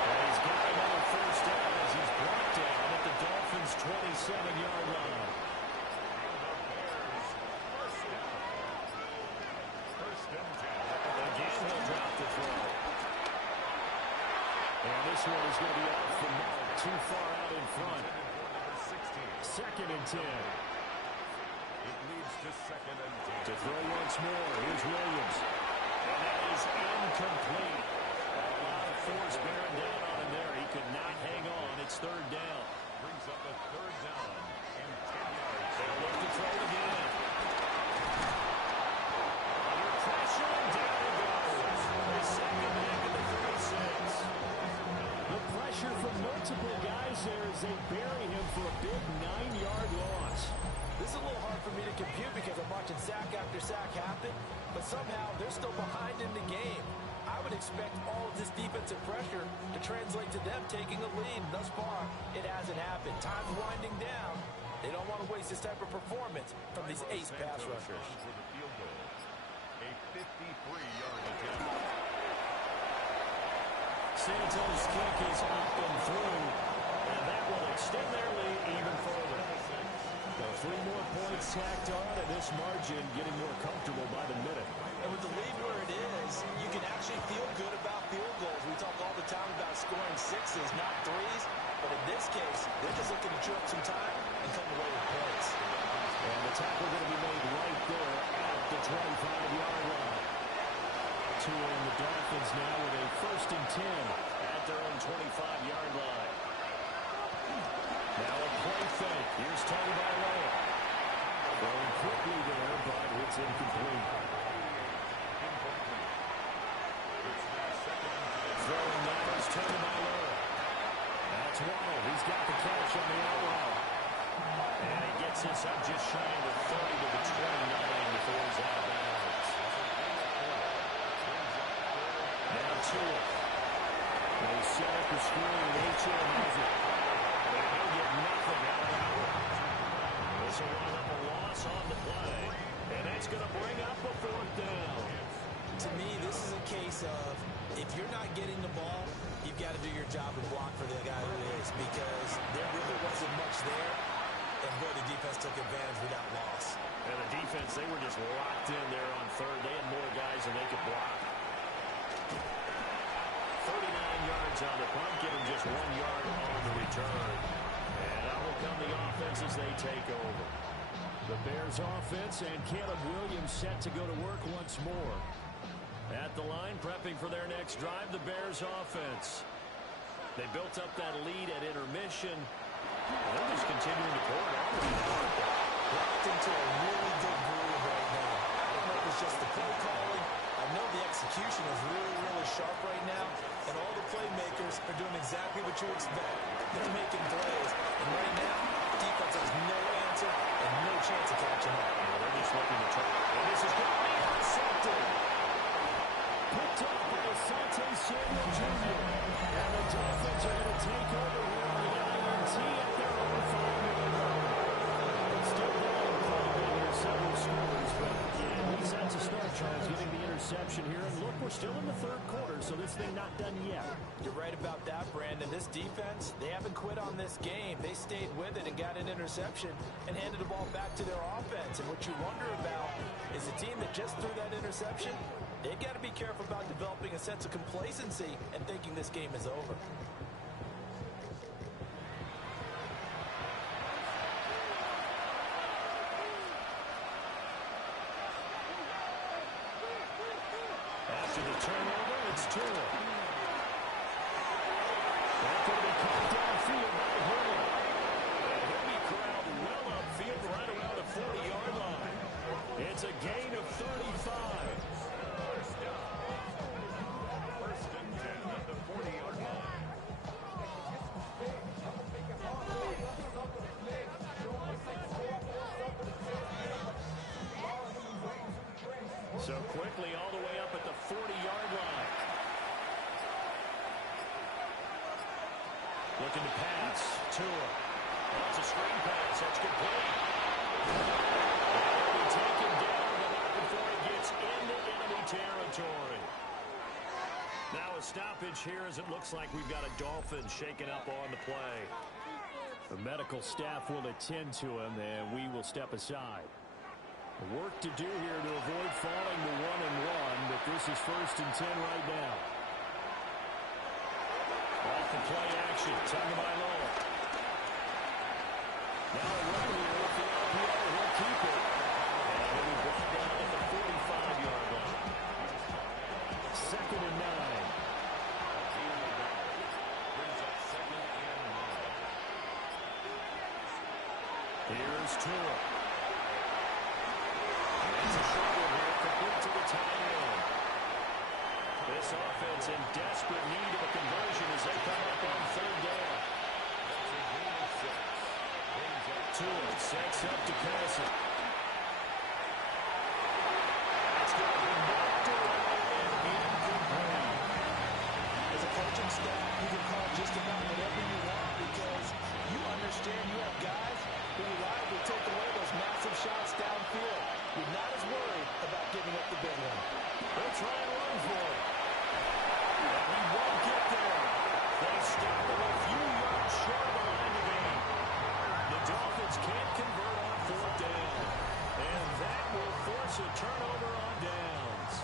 And he's got another 1st down as he's brought down at the Dolphins' 27-yard line. Again, he'll drop the throw. And this one is going to be off the mark, too far out in front. 2nd and 10. It leads to 2nd and 10. To throw once more, here's Williams. And that is incomplete. A lot of force bearing down on him there. He could not hang on. It's 3rd down. Brings up a 3rd down and 10 yards. They'll look to throw again. Under pressure, and down he goes. They send him back at the 36. The pressure from multiple guys there as they bury him for a big 9-yard loss. This is a little hard for me to compute because I'm watching sack after sack happen, but somehow they're still behind in the game. I would expect all of this defensive pressure to translate to them taking a lead. Thus far, it hasn't happened. Time's winding down. They don't want to waste this type of performance from these ace pass rushers. For the field goal. A 53-yard attempt. Santos' kick is up and through, and that will extend their lead even further. So 3 more points tacked on, and this margin getting more comfortable by the minute. And with the lead where it is, you can actually feel good about field goals. We talk all the time about scoring 6s, not 3s. But in this case, they're just looking to chew up some time and come away with points. And the tackle going to be made right there at the 25-yard line. Touring the Dolphins now with a 1st and 10 at their own 25-yard line. Now a play fake. Here's Tony Barlow. Going quickly there, but it's incomplete. Throwing now is Tony Barlow. That's Waddle. He's got the catch on the outlaw. And he gets this up just shy of the 30 to the 29 before he's out of bounds. Now to it. They set up the screen. H.M. has it. But he'll get nothing out of that one. This will wind up a loss on the play. And that's going to bring up a 4th down. To me, this is a case of if you're not getting the ball, you've got to do your job and block for the guy who is, because there really wasn't much there, and boy, the defense took advantage with that loss. And the defense, they were just locked in there on third. They had more guys than they could block. 39 yards on the punt, give him just 1 yard on the return. And out will come the offense as they take over. The Bears offense and Caleb Williams set to go to work once more. At the line, prepping for their next drive, the Bears offense. They built up that lead at intermission. They're just continuing to pour it on. Locked into a really good groove right now. I don't know if it's just the play calling. I know the execution is really, really sharp right now. And all the playmakers are doing exactly what you expect. They're making plays. And right now, defense has no answer and no chance of catching up. They're just looking to try. And this is going to be intercepted. Picked up by Asante Samuel Jr. And the Dolphins are going to take over here on the INT at their own 5-yard line. It's still going probably here, several scores, but at least that's a start, Charles, getting the interception here. And look, we're still in the third quarter, so this thing not done yet. You're right about that, Brandon. This defense, they haven't quit on this game. They stayed with it and got an interception and handed the ball back to their offense. And what you wonder about is the team that just threw that interception, they've got to be careful about developing a sense of complacency and thinking this game is over. After the turnover, it's Tua. That could be caught downfield by Hurley. And he'll be corralled well upfield right around the 40-yard line. It's a gain of 35. First and 10 at the 40-yard line. So quickly all the way up at the 40-yard line. Looking to pass. Tua. That's a screen pass. That's complete. And taken down, but not before he gets into enemy territory. Now a stoppage here as it looks like we've got a Dolphin shaking up on the play. The medical staff will attend to him, and we will step aside. Work to do here to avoid falling to 1-1, but this is 1st and 10 right now. Off the play action, taken by Lowell. Now a run here with the RPO, he'll keep it. And he'll be brought down at the 45-yard line. 2nd and 9. Brings up 2nd and 9. Here's Tua. It's a short one here, complete to the tight end. This offense in desperate need of a conversion as they come up on 3rd down. That's a gain of 6. Brings up Tua sets up to pass it. It's going to be knocked away and incomplete. As a coaching staff, you can call just about whatever you want because you understand you have guys who reliably take away those massive shots downfield. You're not as worried about giving up the big one. They'll try and run for it. And he won't get there. They stop him a few yards short of the line of game. The Dolphins can't convert on 4th down. And that will force a turnover on downs.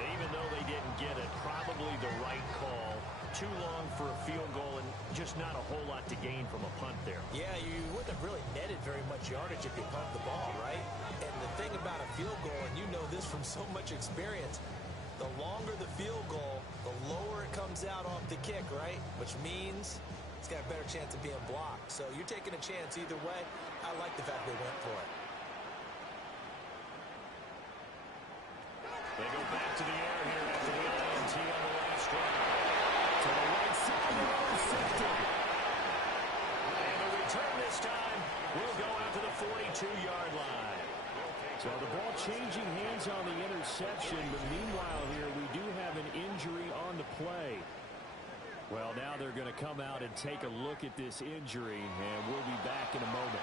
Even though they didn't get it, probably the right call. Too long for a field goal and just not a whole lot to gain from a punt there. Yeah, you wouldn't have really netted very much yardage if you pumped the ball, right? And the thing about a field goal, and you know this from so much experience, the longer the field goal, the lower it comes out off the kick, right? Which means it's got a better chance of being blocked. So you're taking a chance either way. I like the fact they went for it. They go back to the air here after the INT on the last drive. To the right side, they're intercepted. And the return this time will go out to the 42-yard line. So the ball changing hands on the interception, but meanwhile here we do have an injury on the play. Well, now they're going to come out and take a look at this injury, and we'll be back in a moment.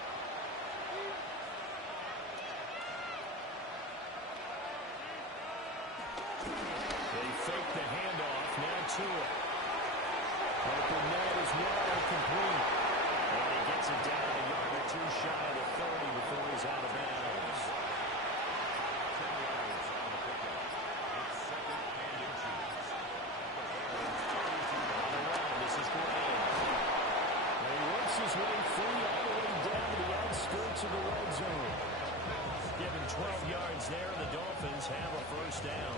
They fake the handoff, now Tua. Open net is well complete. And he gets it down a yard or two shy of the 30 before he's out of bounds. to the red zone. Given 12 yards there, the Dolphins have a first down.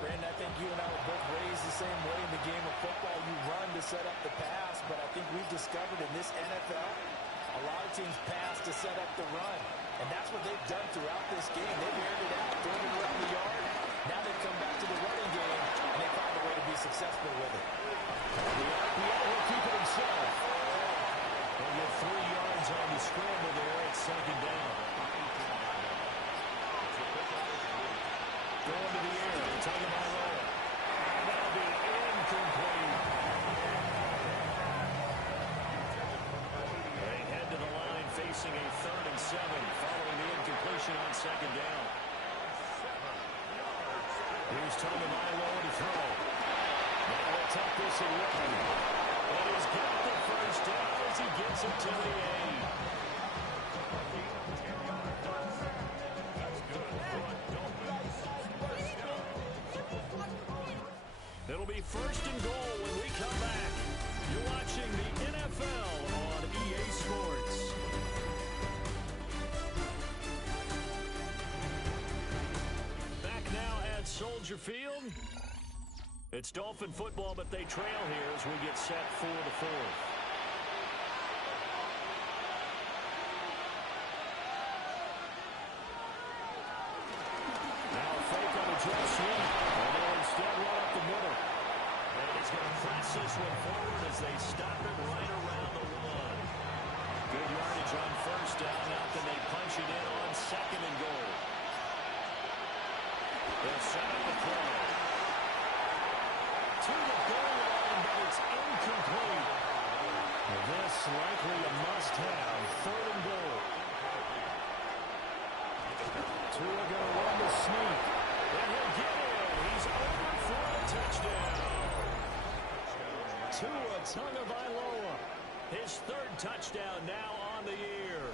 Brandon, I think you and I were both raised the same way in the game of football. You run to set up the pass, but I think we've discovered in this NFL, a lot of teams pass to set up the run. And that's what they've done throughout this game. They've aired it out, thrown it around the yard. Now they've come back to the running game, and they find a way to be successful with it. The RPO will keep it himself. They'll get 3 yards on the scramble there. It's second down. Going to the air. Take it by roll. And that'll be incomplete. They head to the line facing a 3rd and 7 following the incompletion on second down. Here's Tagovailoa to throw. Now they'll take this and run. But he's got the first down as he gets it to the 8. It'll be 1st and goal when we come back. You're watching the NFL on EA Sports. Back now at Soldier Field. It's Dolphin football, but they trail here as we get set for the 4th. Now a fake on a jet sweep. And they'll instead run up the middle. And he's going to press this one forward as they stop it right around the 1. Good yardage on 1st down. Now can they punch it in on 2nd and goal? They'll set up the play. To the goal line, but it's incomplete. This likely a must-have. 3rd and goal. Tua going to run the sneak. And he'll get in. He's over for a touchdown. Tua Tagovailoa. His 3rd touchdown now on the year.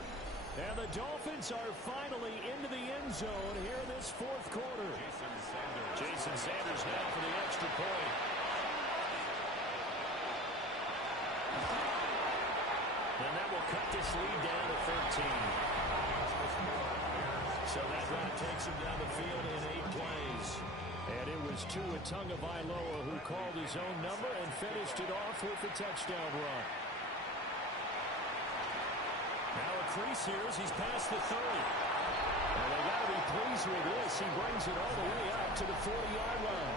And the Dolphins are finally into the end zone here in this 4th quarter. Jason Sanders now for the extra point. And that will cut this lead down to 13. So that drive takes him down the field in 8 plays. And it was Tua Tagovailoa who called his own number and finished it off with a touchdown run. Now a crease here as he's past the 30. And they got to be pleased with this. He brings it all the way up to the 40-yard line.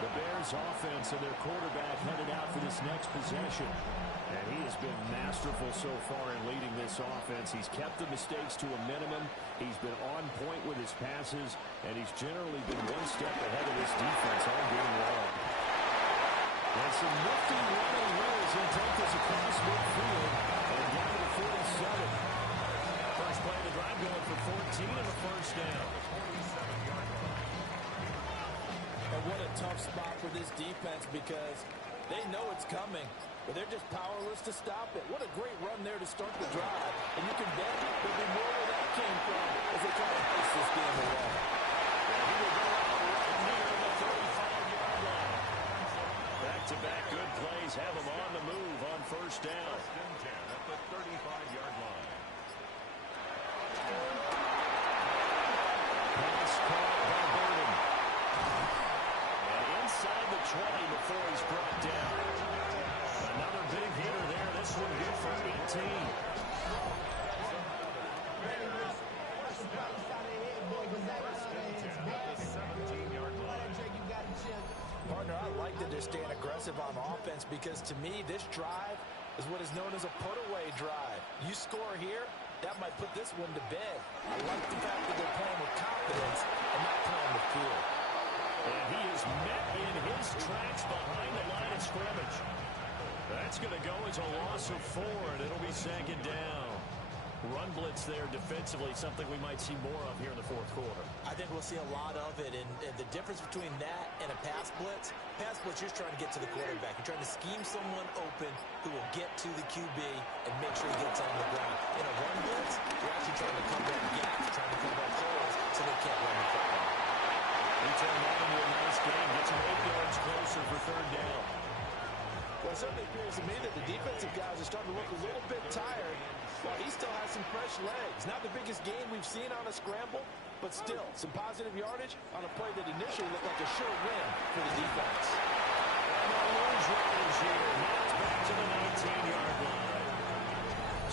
The Bears offense and their quarterback headed out for this next possession. And he has been masterful so far in leading this offense. He's kept the mistakes to a minimum. He's been on point with his passes. And he's generally been one step ahead of this defense all game long. And some nifty running rules will take this across midfield and down to the 47. First play of the drive going for 14 and a first down. And what a tough spot for this defense because they know it's coming, but they're just powerless to stop it. What a great run there to start the drive. And you can bet there'll be more where that came from as they try to pace this game along. He will go out right near the 35-yard line. Back-to-back good plays have him on the move on first down. First and 10 at the 35-yard line. Pass caught by Burden. And inside the 20 before he's brought down. Another big hitter there. This one good for 18. Partner, I like that they're staying aggressive on offense because to me, this drive is what is known as a put-away drive. You score here, that might put this one to bed. I like the fact that they're playing with confidence and not playing the field. And he is met in his tracks behind the line of scrimmage. That's going to go as a loss of 4, and it'll be second down. Run blitz there defensively, something we might see more of here in the 4th quarter. I think we'll see a lot of it, and the difference between that and a pass blitz, you're trying to get to the quarterback. You're trying to scheme someone open who will get to the QB and make sure he gets on the ground. In a run blitz, you're actually trying to cover up gaps, trying to cover up holes so they can't run the football. He turned that into a nice game, gets him 8 yards closer for 3rd down. Well, it certainly appears to me that the defensive guys are starting to look a little bit tired, while he still has some fresh legs. Not the biggest gain we've seen on a scramble, but still some positive yardage on a play that initially looked like a sure win for the defense. And they'll lose runners here. Now it's back to the 19-yard line.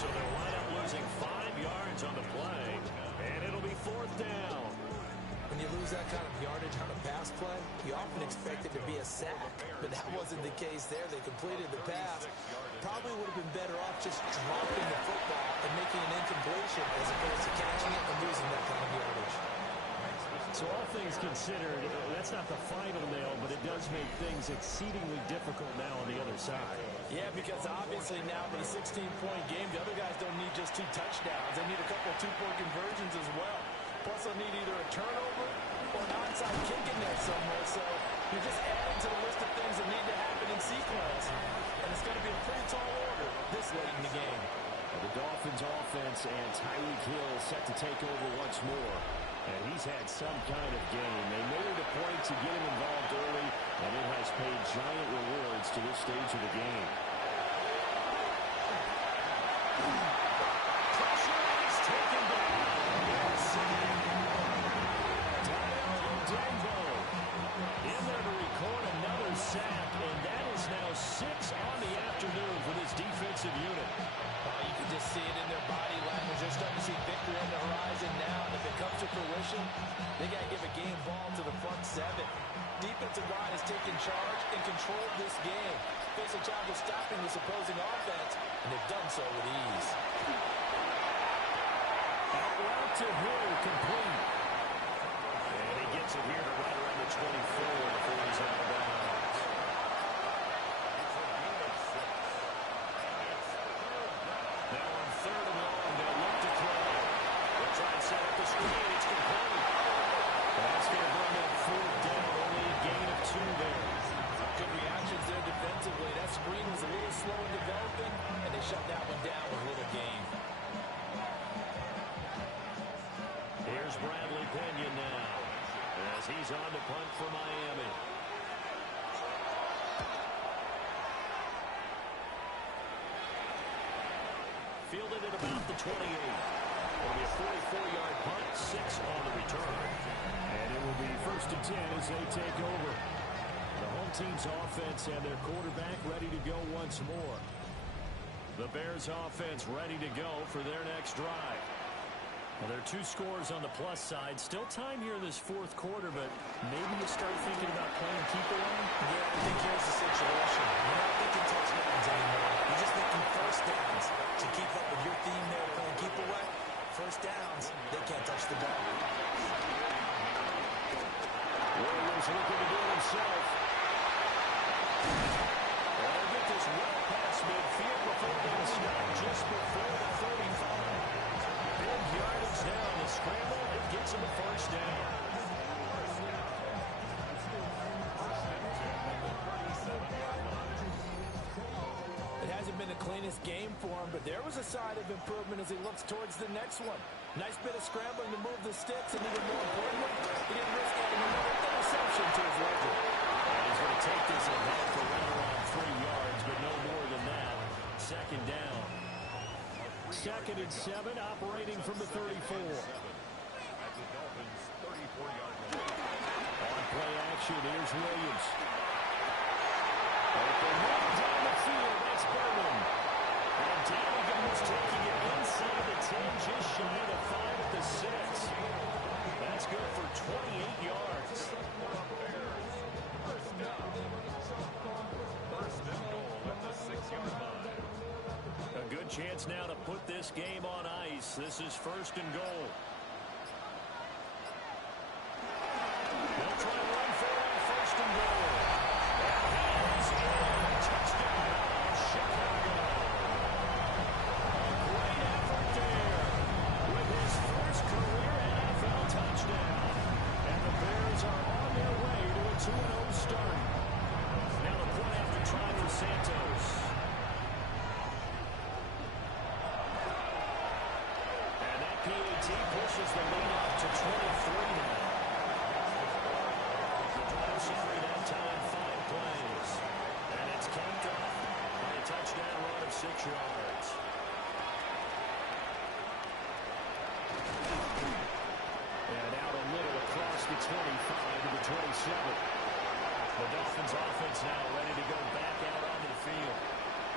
So they'll wind up losing 5 yards on the play, and it'll be 4th down. When you lose that kind of yardage on a pass play, you often expect it to be a sack, but that wasn't the case there. They completed the pass. Probably would have been better off just dropping the football and making an incompletion as opposed to catching it and losing that kind of yardage. So all things considered, that's not the final nail, but it does make things exceedingly difficult now on the other side. Yeah, because obviously now with a 16-point game, the other guys don't need just 2 touchdowns. They need a couple of 2-point conversions as well. Plus, they'll need either a turnover or an onside kick in there somewhere. So you're just adding to the list of things that need to happen in sequence. And it's going to be a pretty tall order this late in the game. The Dolphins offense and Tyreek Hill set to take over once more. And he's had some kind of game. They made it a point to get him involved early, and it has paid giant rewards to this stage of the game. Pressure is taken down. In there to record another sack, and that is now 6 on the afternoon for this defensive unit. You can just see it in their body language. They're starting to see victory on the horizon now. And if it comes to fruition, they got to give a game ball to the front 7. Defensive line has taken charge and controlled this game. Face a challenge of stopping this opposing offense, and they've done so with ease. Out route to Hill, complete. And he gets it here to right around the 24 before he's out of bounds. Now on 3rd and long, they'll look to throw. They'll try and set up the screen. It's complete. That's going to bring up 4th down, only a gain of 2 there. Good reactions there defensively. That screen was a little slow in developing, and they shut that one down with a little gain. Here's Bradley Pinion now, as he's on to punt for Miami. Fielded at about the 28. It'll be a 44-yard punt, 6 on the return. And it will be 1st and 10 as they take over. The home team's offense and their quarterback ready to go once more. The Bears offense ready to go for their next drive. Well, there are 2 scores on the plus side. Still time here in this 4th quarter, but maybe you start thinking about playing keep away. Yeah, I think here's the situation. You're not thinking touchdowns anymore. You're just thinking first downs. To keep up with your theme there, playing keep away, first downs, they can't touch the ball. Williams looking to do it himself. They'll get this well past midfield before they stop just before the 35. Big yardage now on the scramble. It gets him a first down. It hasn't been the cleanest game for him, but there was a sign of improvement as he looks towards the next one. Nice bit of scrambling to move the sticks, and even more importantly, he didn't risk adding another interception to his record. And he's going to take this ahead for right around 3 yards, but no more than that. 2nd down. 2nd and 7, operating from the 34. On play action, here's Williams. Open right down the field, that's Bowman. And down he goes, taking it inside the 10, just shy of the 5 at the 6. That's good for 28 yards. First and goal at the 6-yard line. A good chance now to put this game on ice. This is 1st and goal. They'll try to run for it on 1st and goal. And he is in. Touchdown, Chicago. A great effort there with his first career NFL touchdown. And the Bears are on their way to a 2-0 start. Now the point after try for Santos. PAT pushes the lead up to 23 now. The drive summary that time, 5 plays. And it's capped off 6 yards. And out a little across the 25 to the 27. The Dolphins offense now ready to go back out onto the field.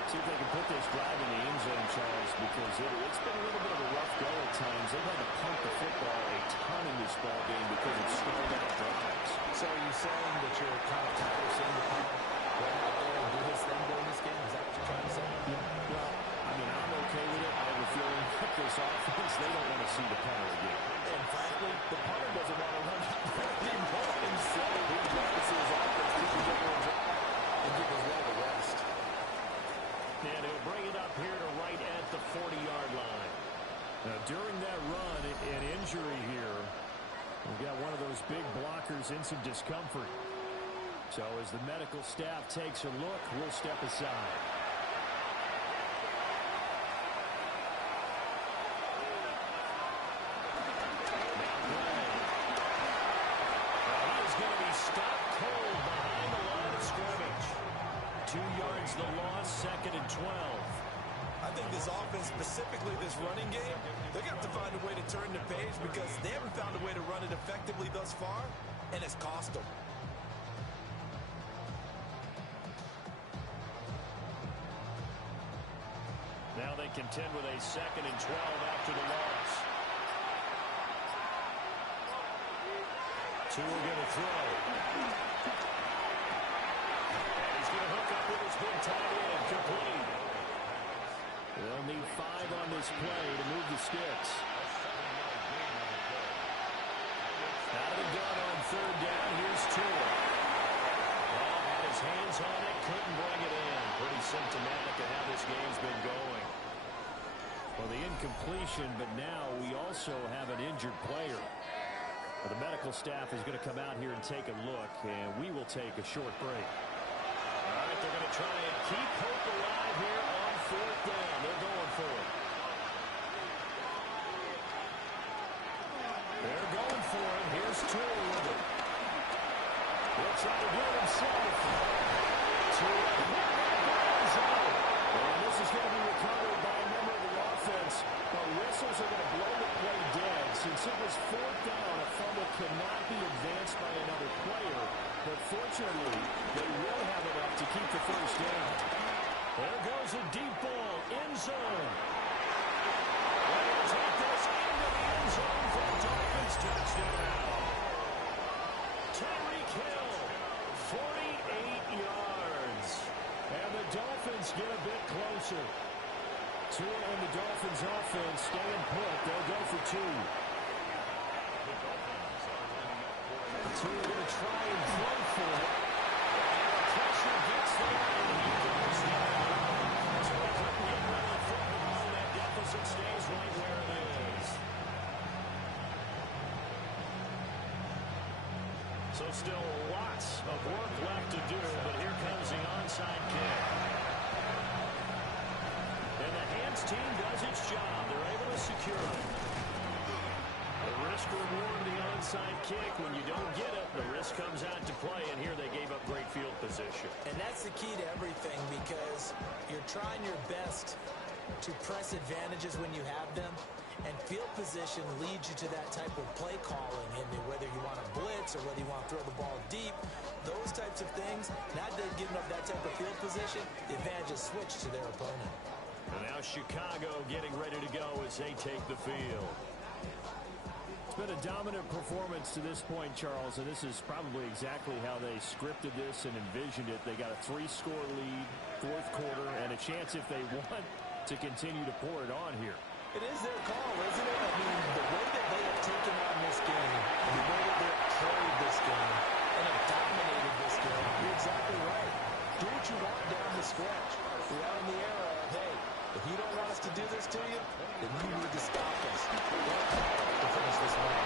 See if they can put this drive in the end zone, Charles, because it's been a little bit of a rough go at times. They've had to punt the football a ton in this ball game because it's stalled out drives. So are you saying that you're kind of tired of seeing the punter go out there and do his thing during this game? Is that what you're trying to say? Yeah. Well, I mean, I'm okay with it. I have a feeling that this offense, they don't want to see the punter again. And frankly, the punter doesn't want to run out there anymore himself. He'd rather see his offense keep the one drive and give his leg a rest. And he'll bring it up here to right at the 40-yard line. Now, during that run, an injury here. We've got one of those big blockers in some discomfort. So as the medical staff takes a look, we'll step aside. He's going to be stopped cold behind the line of scrimmage. 2 yards the loss, 2nd and 12. I think this offense, specifically this running game, they're going to have to find a way to turn the page because they haven't found a way to run it effectively thus far, and it's cost them. Now they contend with a 2nd and 12 after the loss. Tua going to throw. And he's going to hook up with his big tight end, complete. They'll need 5 on this play to move the sticks. Out of the gun on 3rd down. Here's Tua. Well, had his hands on it, couldn't bring it in. Pretty symptomatic of how this game's been going. Well, the incompletion, but now we also have an injured player. Well, the medical staff is going to come out here and take a look, and we will take a short break. All right, they're going to try and keep hope alive here on 4th down. They're going for it. They're going for it. Here's Tua with it. He'll try to do it himself. Tua. And this is going to be recovered by a member of the offense, but whistles are going to blow the play dead. Since it was 4th down, a fumble cannot be advanced by another player, but fortunately, they will have enough to keep the first down. There goes a deep ball, end zone. They'll take this into the end zone for a Dolphins touchdown. Tyreek Hill, 48 yards. And the Dolphins get a bit closer. Tua and the Dolphins offense staying put. They'll go for 2. Tua going to try and throw for it. Pressure gets there, and he goes down. Tua couldn't get rid of the football. That deficit stays right where it is. So still lots of work left to do, but here comes the onside kick. And the hands team does its job. They're able to secure it. The risk reward of the onside kick. When you don't get it, the risk comes out to play, and here they gave up great field position. And that's the key to everything because you're trying your best to press advantages when you have them, and field position leads you to that type of play calling, and whether you want to blitz or whether you want to throw the ball deep, those types of things, now they've given up that type of field position, the advantage is switched to their opponent. And now Chicago getting ready to go as they take the field. It's been a dominant performance to this point, Charles, and this is probably exactly how they scripted this and envisioned it. They got a 3-score lead, 4th quarter, and a chance if they want to continue to pour it on here. It is their call, isn't it? I mean, the way that they have taken on this game, and the way that they have carried this game, and have dominated this game, you're exactly right. Do what you want down the stretch. We are in the era of, hey, if you don't want us to do this to you, then you need to stop us. To finish this one.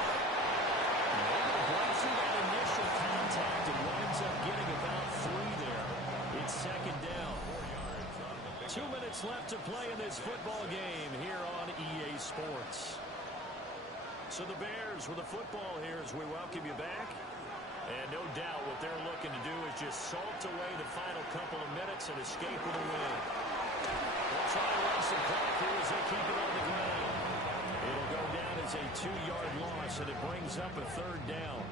Right through that initial contact, it winds up getting about 3 there. It's 2nd down. 2 minutes left to play in this football game here on EA Sports. So the Bears with the football here as we welcome you back. And no doubt what they're looking to do is just salt away the final couple of minutes and escape with a win. 2-yard loss, and it brings up a 3rd down.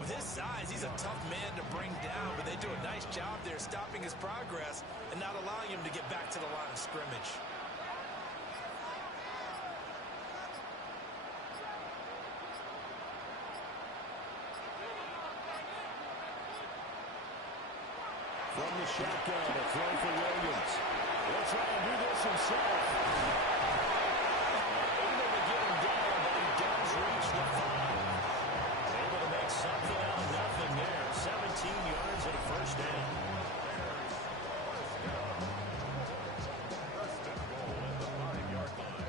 With his size, he's a tough man to bring down, but they do a nice job there stopping his progress and not allowing him to get back to the line of scrimmage. From the shotgun, a throw for Williams. He'll try and do this himself. Able to get him down, but he does reach the 5. Able to make something out of nothing there. 17 yards and a 1st down. First and goal at the 5-yard line.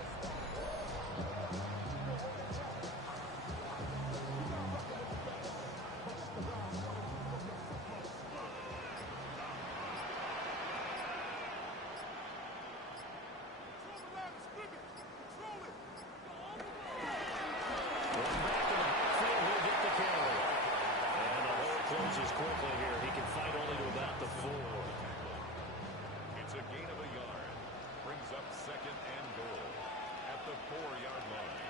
Closes quickly here. He can fight only to about the 4. It's a gain of a yard. Brings up 2nd and goal at the 4-yard line.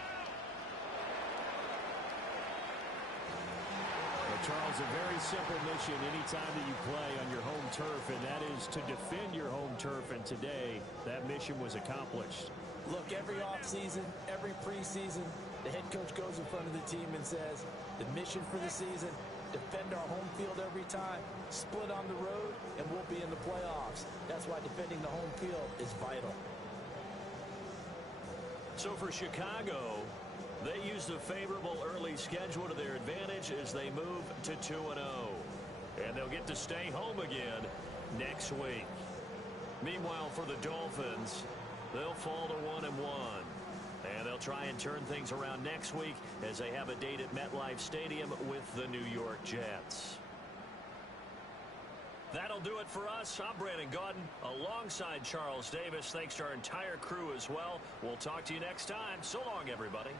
Well, Charles, a very simple mission anytime that you play on your home turf, and that is to defend your home turf. And today, that mission was accomplished. Look, every offseason, every preseason, the head coach goes in front of the team and says, the mission for the season, defend our home field every time, split on the road, and we'll be in the playoffs. That's why defending the home field is vital. So for Chicago, they used a favorable early schedule to their advantage as they move to 2-0. And they'll get to stay home again next week. Meanwhile, for the Dolphins, they'll fall to 1-1. And they'll try and turn things around next week as they have a date at MetLife Stadium with the New York Jets. That'll do it for us. I'm Brandon Gaudin alongside Charles Davis. Thanks to our entire crew as well. We'll talk to you next time. So long, everybody.